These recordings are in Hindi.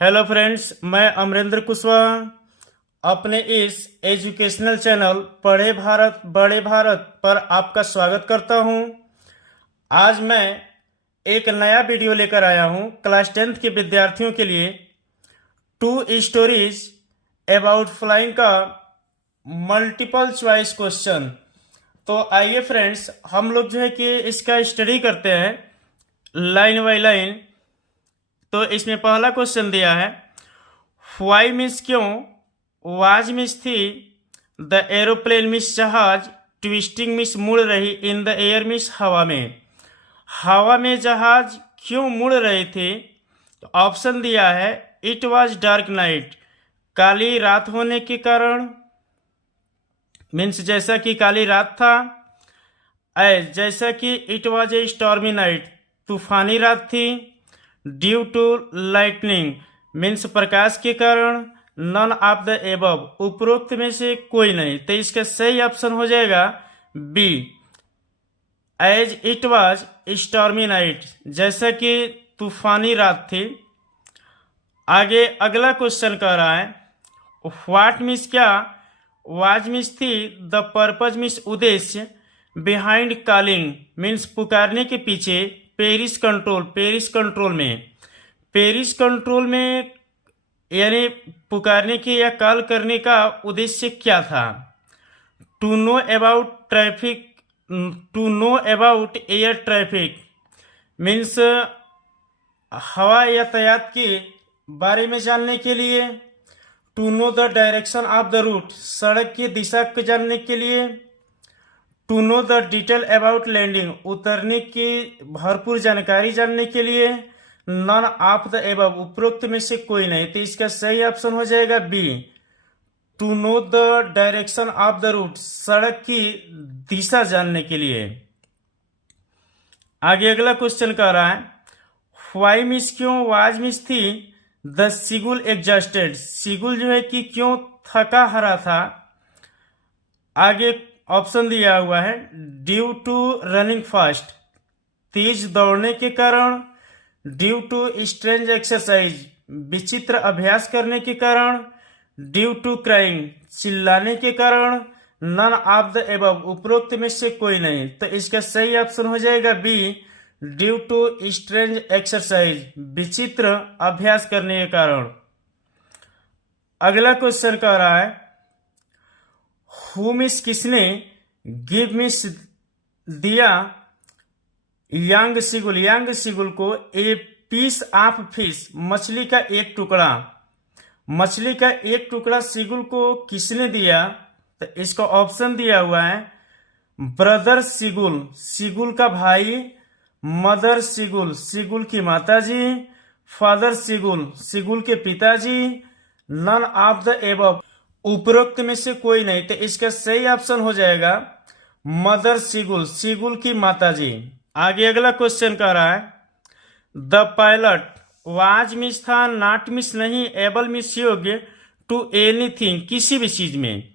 हेलो फ्रेंड्स, मैं अमरेंद्र कुशवाहा अपने इस एजुकेशनल चैनल पढ़े भारत बड़े भारत पर आपका स्वागत करता हूं। आज मैं एक नया वीडियो लेकर आया हूं क्लास 10th के विद्यार्थियों के लिए। 2 स्टोरीज अबाउट फ्लाइंग का मल्टीपल चॉइस क्वेश्चन। तो आइए फ्रेंड्स, हम लोग जो है कि इसका स्टडी करते हैं लाइन बाय लाइन। तो इसमें पहला क्वेश्चन दिया है, वाई मीन्स क्यों, वाज मीन्स थी, द एरोप्लेन मीन्स जहाज, ट्विस्टिंग मीन्स मुड़ रही, इन द एयर मीन्स हवा में। हवा में जहाज क्यों मुड़ रही थी? तो ऑप्शन दिया है, इट वाज डार्क नाइट, काली रात होने के कारण, मीन्स जैसा कि काली रात था। जैसा कि it was a stormy night, तूफानी रात थी। ड्यू टू लाइटनिंग मीन्स प्रकाश के कारण। नन ऑफ द एबव उपरोक्त में से कोई नहीं। तो इसका सही ऑप्शन हो जाएगा B, as it was stormy night, जैसा कि तूफानी रात थी। आगे अगला क्वेश्चन कह रहा है, व्हाट मीन्स क्या, वाज मीन्स थी, द पर्पज मीन्स उद्देश्य, बिहाइंड कॉलिंग मीन्स पुकारने के पीछे, पेरिस कंट्रोल पेरिस कंट्रोल में यानी पुकारने के या कॉल करने का उद्देश्य क्या था? To know about air traffic means हवा यातायात के बारे में जानने के लिए। To know the direction of the route सड़क की दिशा को जानने के लिए। To know the detail about landing उतरने की भरपूर जानकारी जानने के लिए। नन ऑफ द एबव उपरोक्त में से कोई नहीं। तो इसका सही ऑप्शन हो जाएगा B, to know the direction of the route सड़क की दिशा जानने के लिए। आगे अगला क्वेश्चन कह रहा है, वाई मिस क्यों, वाज मिस थी, द सीगुल एग्जॉस्टेड सीगुल जो है कि क्यों थका हरा था। आगे ऑप्शन दिया हुआ है, ड्यू टू रनिंग फास्ट तेज दौड़ने के कारण। ड्यू टू स्ट्रेंज एक्सरसाइज विचित्र अभ्यास करने के कारण। ड्यू टू क्राइंग चिल्लाने के कारण। नन ऑफ द एबव उपरोक्त में से कोई नहीं। तो इसका सही ऑप्शन हो जाएगा B, due to strange exercise विचित्र अभ्यास करने के कारण। अगला क्वेश्चन कह रहा है, हु मिस किसने, गिव मिस दिया, यांग सिगुल को ए पीस ऑफ फिश मछली का एक टुकड़ा, मछली का एक टुकड़ा सिगुल को किसने दिया? तो इसका ऑप्शन दिया हुआ है, ब्रदर सिगुल का भाई, मदर सिगुल की माताजी, फादर सिगुल के पिताजी। नन ऑफ द एबव उपरोक्त में से कोई नहीं। तो इसका सही ऑप्शन हो जाएगा मदर सिगुल की माताजी। आगे अगला क्वेश्चन कह रहा है, द पायलट वाज मिस था, नॉट मिस नहीं, एबल मिस योग्य, टू एनीथिंग किसी भी चीज में,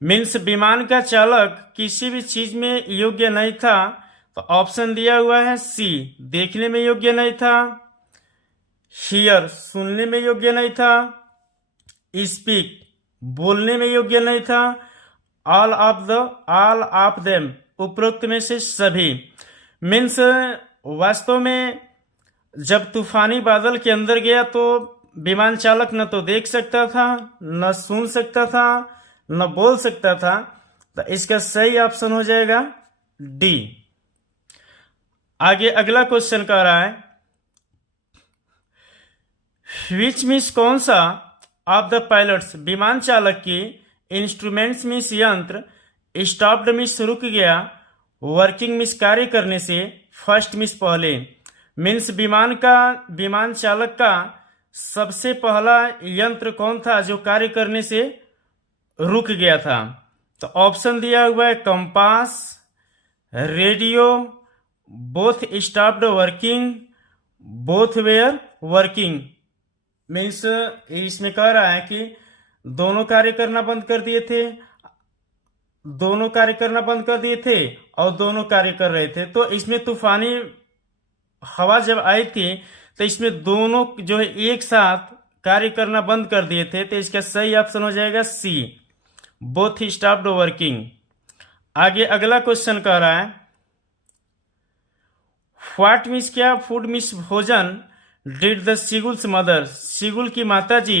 मीन्स विमान का चालक किसी भी चीज में योग्य नहीं था। तो ऑप्शन दिया हुआ है सी, देखने में योग्य नहीं था। हियर सुनने में योग्य नहीं था। स्पीक बोलने में योग्य नहीं था। ऑल ऑफ देम उपरोक्त में से सभी, मीन्स वास्तव में जब तूफानी बादल के अंदर गया तो विमान चालक न तो देख सकता था, न सुन सकता था, न बोल सकता था। तो इसका सही ऑप्शन हो जाएगा डी। आगे अगला क्वेश्चन कह रहा है, विच मीन्स कौन सा ऑफ द पायलट्स विमान चालक की, इंस्ट्रूमेंट्स मीन्स यंत्र, स्टॉप्ड मीन्स रुक गया, वर्किंग मीन्स कार्य करने से, फर्स्ट मीन्स पहले, मीन्स विमान चालक का सबसे पहला यंत्र कौन था जो कार्य करने से रुक गया था? तो ऑप्शन दिया हुआ है, compass, radio, both stopped working, both were working. Means इसमें कह रहा है कि दोनों कार्य करना बंद कर दिए थे, और दोनों कार्य कर रहे थे। तो इसमें तूफानी हवा जब आई थी तो इसमें दोनों जो है एक साथ कार्य करना बंद कर दिए थे, तो इसका सही ऑप्शन हो जाएगा सी, बोथ ही स्टॉप्ड वर्किंग। आगे अगला क्वेश्चन कह रहा है व्हाट मीन्स क्या फूड मीन्स भोजन डिड द सिगुल्स मदर, सिगुल की माता जी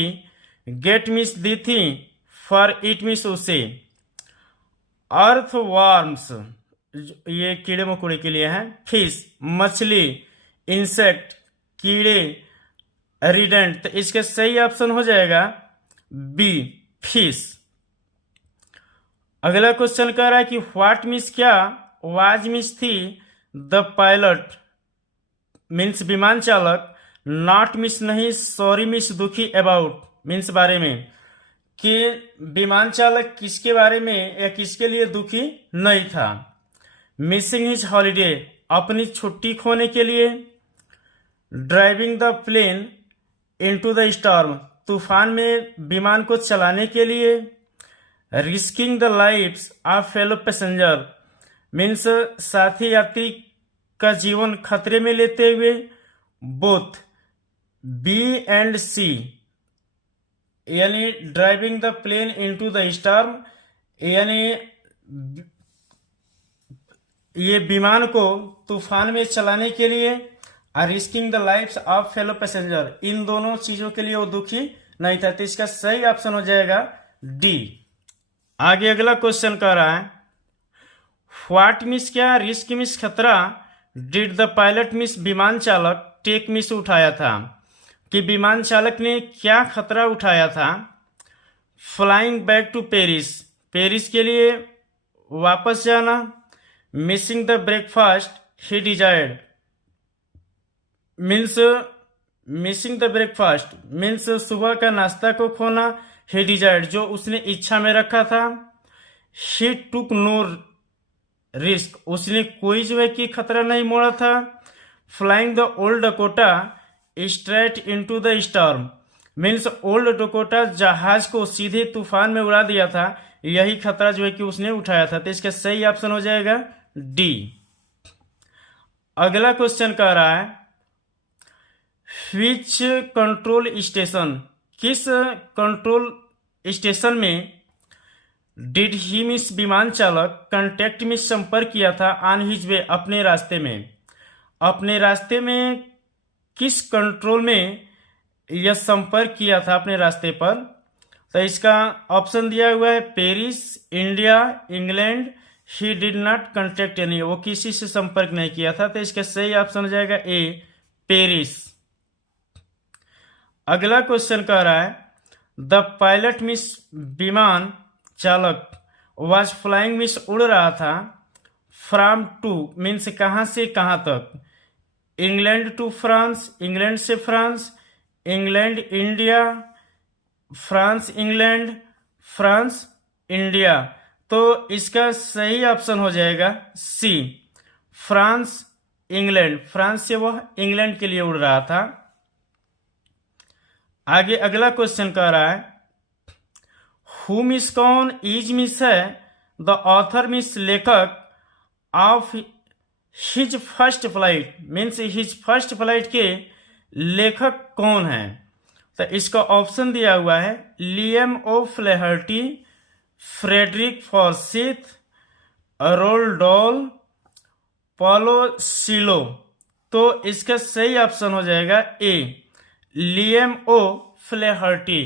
गेट मीन्स दी थी, फॉर इट मीन्स उसे। अर्थ वार्म्स ये कीड़े मकोड़े के लिए है, फिश मछली, इंसेक्ट कीड़े, रिडेंट, तो इसका सही ऑप्शन हो जाएगा बी, फिश। अगला क्वेश्चन कह रहा है कि व्हाट मीन्स क्या वाज मीन्स थी, द पायलट मीन्स विमान चालक, नॉट मीन्स नहीं, सॉरी मीन्स दुखी, अबाउट मीन्स बारे में, कि विमान चालक किसके बारे में या किसके लिए दुखी नहीं था। मिसिंग हिज हॉलीडे अपनी छुट्टी खोने के लिए, driving the plane into the storm तूफान में विमान को चलाने के लिए, risking the lifes of fellow passenger means साथी यात्री का जीवन खतरे में लेते हुए, बोथ बी एंड सी यानी driving the plane into the storm यानी ये विमान को तूफान में चलाने के लिए, और risking the lifes of fellow passenger इन दोनों चीजों के लिए वो दुखी नहीं था, तो इसका सही ऑप्शन हो जाएगा डी। आगे अगला क्वेश्चन कह रहा है व्हाट मिस क्या रिस्क मिस खतरा डिड द पायलट मिस विमान चालक टेक मिस उठाया था, कि विमान चालक ने क्या खतरा उठाया था। Flying back to Paris Paris के लिए वापस जाना, missing the breakfast he desired means missing the breakfast means सुबह का नाश्ता को खोना, ही डिजायर्ड जो उसने इच्छा में रखा था, ही टुक नो रिस्क उसने कोई जो है कि खतरा नहीं मोड़ा था, flying the old Dakota straight into the storm means old Dakota जहाज को सीधे तूफान में उड़ा दिया था, यही खतरा जो है कि उसने उठाया था, तो इसका सही ऑप्शन हो जाएगा डी। अगला क्वेश्चन कह रहा है विच कंट्रोल स्टेशन किस कंट्रोल स्टेशन में डिड ही मिस विमान चालक कंटेक्ट में संपर्क किया था, ऑन हिज वे अपने रास्ते में किस कंट्रोल में यह संपर्क किया था अपने रास्ते पर। तो इसका ऑप्शन दिया हुआ है Paris, India, England, he did not contact any वो किसी से संपर्क नहीं किया था, तो इसका सही ऑप्शन हो जाएगा ए, पेरिस। अगला क्वेश्चन कह रहा है द पायलट मिस विमान चालक वाज फ्लाइंग मिस उड़ रहा था, फ्रॉम टू मीन्स कहां से कहां तक, इंग्लैंड टू फ्रांस इंग्लैंड से France, England India, France England, France India, तो इसका सही ऑप्शन हो जाएगा सी, फ्रांस इंग्लैंड, फ्रांस से वह इंग्लैंड के लिए उड़ रहा था। आगे अगला क्वेश्चन कह रहा है हु मिस कौन, इज मिस है, द ऑथर मिस लेखक, of his first flight means his first flight के लेखक कौन है। तो इसका ऑप्शन दिया हुआ है Liam O'Flaherty, Frederick Forsyth, Roald Dahl, Paulo Coelho, तो इसका सही ऑप्शन हो जाएगा ए, लियम ओ फ्लेहर्टी।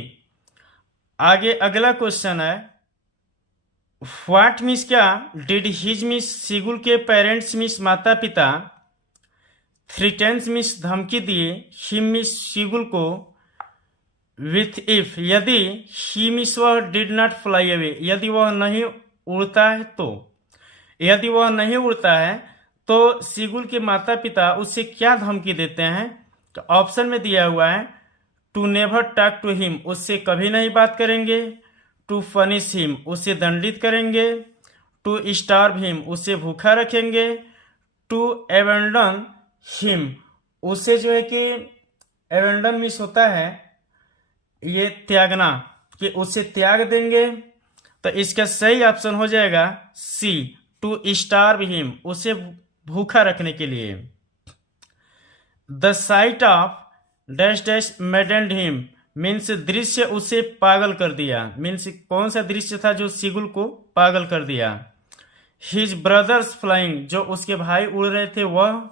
आगे अगला क्वेश्चन है व्हाट मिस क्या डिड हिज मिस सिगुल के पेरेंट्स मिस माता पिता थ्रीटेंस मिस धमकी दिए हिम मिस सिगुल को विथ इफ यदि ही मिस वह डिड नॉट फ्लाई अवे यदि वह नहीं उड़ता है तो, यदि वह नहीं उड़ता है तो सिगुल के माता पिता उससे क्या धमकी देते हैं। तो ऑप्शन में दिया हुआ है to never talk to him उससे कभी नहीं बात करेंगे, टू फनिश हिम उसे दंडित करेंगे, टू स्टार्व हिम उसे भूखा रखेंगे, टू एबेंडन हिम उसे जो है कि एबेंडन मिस होता है ये त्यागना कि उसे त्याग देंगे, तो इसका सही ऑप्शन हो जाएगा सी, टू स्टार्व हिम उसे भूखा रखने के लिए। The site of dash dash मैडेंड him means दृश्य उसे पागल कर दिया। मीन्स कौन सा दृश्य था जो सिगुल को पागल कर दिया। हिज ब्रदर्स फ्लाइंग, जो उसके भाई उड़ रहे थे वह।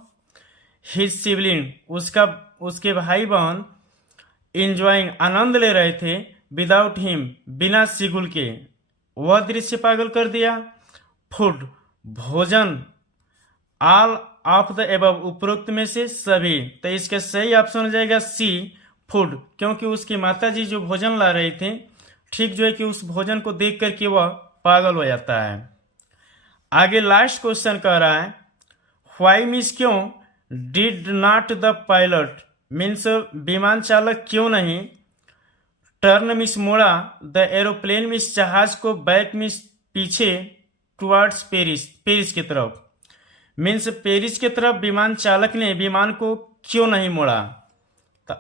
हिज सिबलिंग, उसके भाई बहन। इंजॉइंग, आनंद ले रहे थे। विदाउट हिम, बिना सिगुल के, वह दृश्य पागल कर दिया। फूड, भोजन। ऑल ऑफ द एबव, उपरोक्त में से सभी। तो इसका सही ऑप्शन हो जाएगा सी, फूड, क्योंकि उसकी माताजी जो भोजन ला रही थी, ठीक जो है कि उस भोजन को देख करके वह पागल हो जाता है। आगे लास्ट क्वेश्चन कह रहा है व्हाई मीन्स क्यों did not the pilot, means विमान चालक क्यों नहीं। टर्न मीन्स मोड़ा। द एरोप्लेन मीन्स जहाज को। बैक मीन्स पीछे। टुवर्ड्स पेरिस, पेरिस की तरफ। मीन्स पेरिस की तरफ विमान चालक ने विमान को क्यों नहीं मोड़ा। तो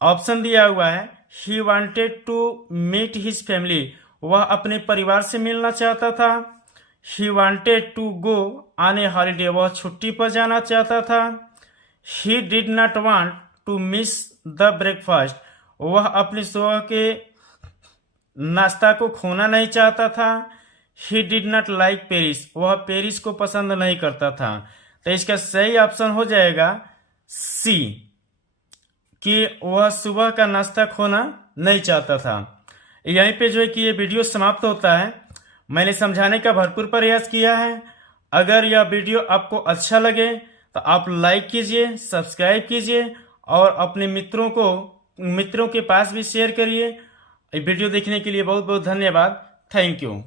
ऑप्शन दिया हुआ है he wanted to meet his family, वह अपने परिवार से मिलना चाहता था। He wanted to go on a holiday, वह छुट्टी पर जाना चाहता था। He did not want to miss the breakfast, वह अपने सुबह के नाश्ता को खोना नहीं चाहता था। He did not like Paris, वह पेरिस को पसंद नहीं करता था। तो इसका सही ऑप्शन हो जाएगा सी, कि वह सुबह का नाश्ता खोना नहीं चाहता था। यहीं पे जो है कि ये वीडियो समाप्त होता है। मैंने समझाने का भरपूर प्रयास किया है। अगर यह वीडियो आपको अच्छा लगे तो आप लाइक कीजिए, सब्सक्राइब कीजिए और अपने मित्रों के पास भी शेयर करिए। वीडियो देखने के लिए बहुत बहुत धन्यवाद। Thank you.